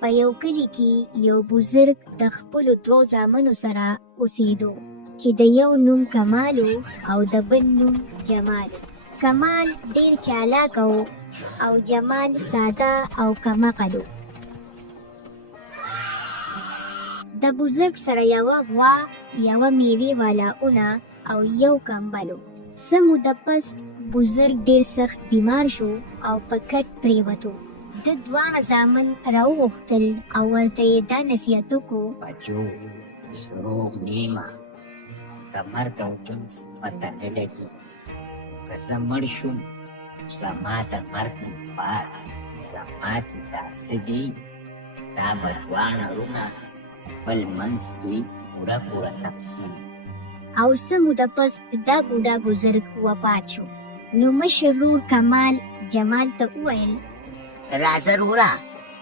په یو کلي کې یو بزرګ د خپلو 2 زامنو سره اوسېدو چې د یو نوم کمال او د بل نوم جمال. کمال ډېر چالاک او جمال ساده او کمعقل و. د بزرګ سره یوه غوا، یوه میوې والا اونه او یو کمبل و. څه موده پس بزرګ ډېر سخت بیمار شو او په کټ پرېوتو. د 2 زامن راوغوښتل او ورته یې دا نصیحت وکړو: بچو، روغ نیمه، د مرګ او ژوند پته نه لګي. که زه مړ شوم، زما د مرګ نه بعد زما چې دا څه دي، دا به 2 وروڼه خپل منځ کې پوره پوره تقسیم. او څه موده پس دا بوډا بزرګ وفات شو. نو مشر ورور کمال جمال ته وویل: راځه وروره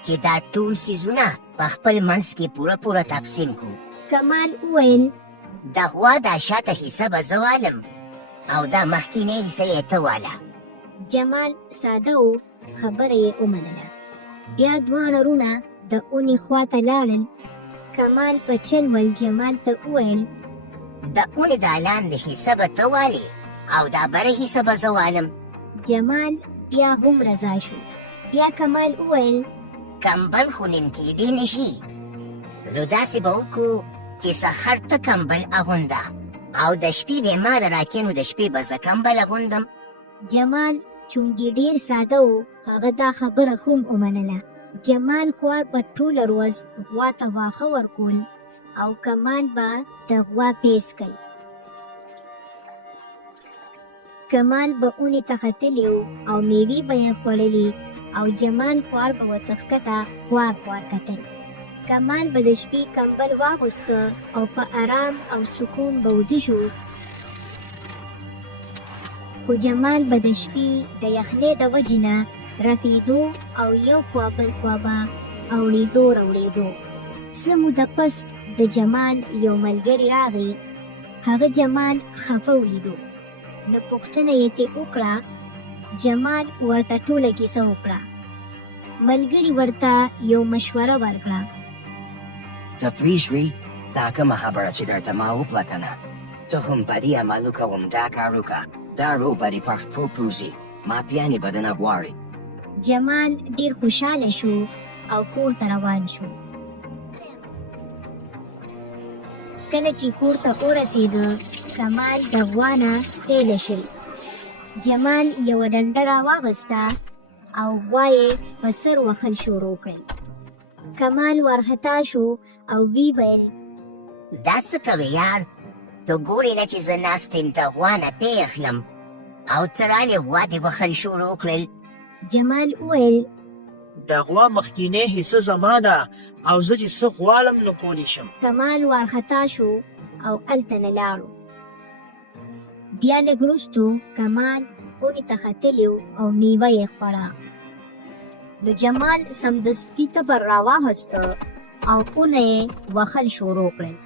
چې دا ټول څیزونه په خپل منځ کې پوره پوره تقسیم کړو. کمال وویل: د غوا دا شاته حصه به زه والم او دا مخکینۍ حصه یې ته واله. جمال ساده و، خبره یې ومنله. بیا 2 وروڼه د اونې خواته لاړل. کمال په چل ول جمال ته وویل: د اونې دا لاندې حصه به ته والې او دا بره حصه به زه والم. جمال بیا هم رضا شو. بیا کمال وویل: کمبل خو نیم کیدی نشي، نو داسې به وکړو چې سهار ته کمبل اغونده او د شپې به ما د راکینو د شپې به زه کمبل اغوندم. جمال چونګې ډېر ساده و، هغه دا خبره هم ومنله. جمال خوار په ټوله ورځ غوا ته واښه ورکول او کمال به د غوا پیس کوي. کمال به اونې ته ختلی و او میوې به یې خوړلې او جمال خوار به ورته ښکته خوار خوار کتل. کمال به د شپې کمبل واغوسته او په آرام او سکون به ویده شو. خو جمال به د شپې د یخنۍ د وجې نه رپېدو او یو خوا بل خوا به اوړېدو راوړېدو. څه موده پس د جمال یو ملګری راغی. هغه جمال خفه ولیدو. نو پوښتنه یې ترې وکړه. جمال ورته ټوله کیسه وکړه. ملګري ورته یو مشوره ورکړه: تفریح شوې؟ دا کومه خبره چې درته ما وپلټنه، ته هم په دې عمل وکوم دا کار وکړه، دا روبرې پښتو پوځي، ما پیانې بدنه غواړي. جمال ډېر خوشحاله شو او کور ته روان شو. کله چې کور ته ورسېده، کمال د غوا نه تېله شل. جمال یوه ډنډه راواغسته او غوا یې په سر وهل شروع کړل. کمال وارخطا شو او وی ویل: دا څه کوې یار؟ ته ګورې نه چې زه ناست یم د غوا نه پی اخلم او ته رالې غوا دې وهل شروع کړل. جمال وویل: د غوا مخکینۍ حصه زما ده او زه چې څه غواړم نو کولی شم. کمال وارخطا شو او هلته نه لاړو. بیا لږ وروستو کمال اونې ته ختلی او میوه یې خوړه. نو جمال سمدستي تبر راواخسته او اونه یې وهل شروع کړل.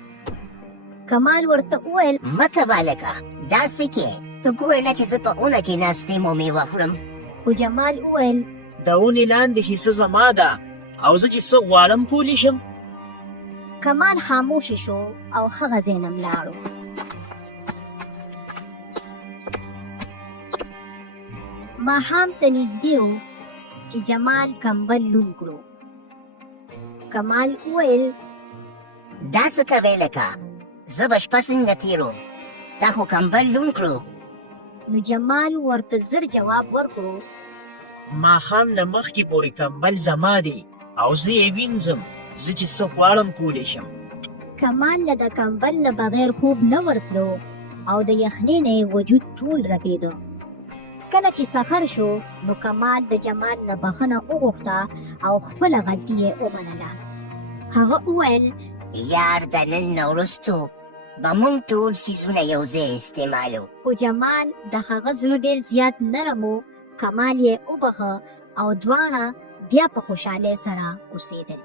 کمال ورته وویل: مه کوه لکه، دا څه کې؟ ته ګورې نه چې زه په اونه کې ناست یم او میوه خورم. خو جمال وویل: د اونې لاندې حصه زما ده او زه چې څه غواړم کولی شم. کمال خاموشه شو او هغه ځای نه ولاړو. ماښام ته نږدې و چې جمال کمبل لوند کړو. کمال وویل: دا څه کوې لکه؟ زه به شپه څنګه تېروم؟ دا خو کمبل لوند کړو. نو جمال ورته زر جواب ورکړو: ماښام نه مخکې پورې کمبل زما دی او زه یې وینځم، زه چې څه غواړم کولی شم. کمال له د کمبل نه بغیر خوب نه ورتلو او د یخنۍ نه یې وجود ټول رپېده. کله چې سحر شو نو کمال د جمال نه بخښنه وغوښته او خپله غلطي یې ومنله. هغه وویل: یار د نن نه وروستو به موږ ټول څیزونه یو ځای استعمالو. خو جمال د هغه زړه ډېر زیات نرم و. کمال یې وبخښه او 2 بیا په خوشحالۍ سره اوسېدل.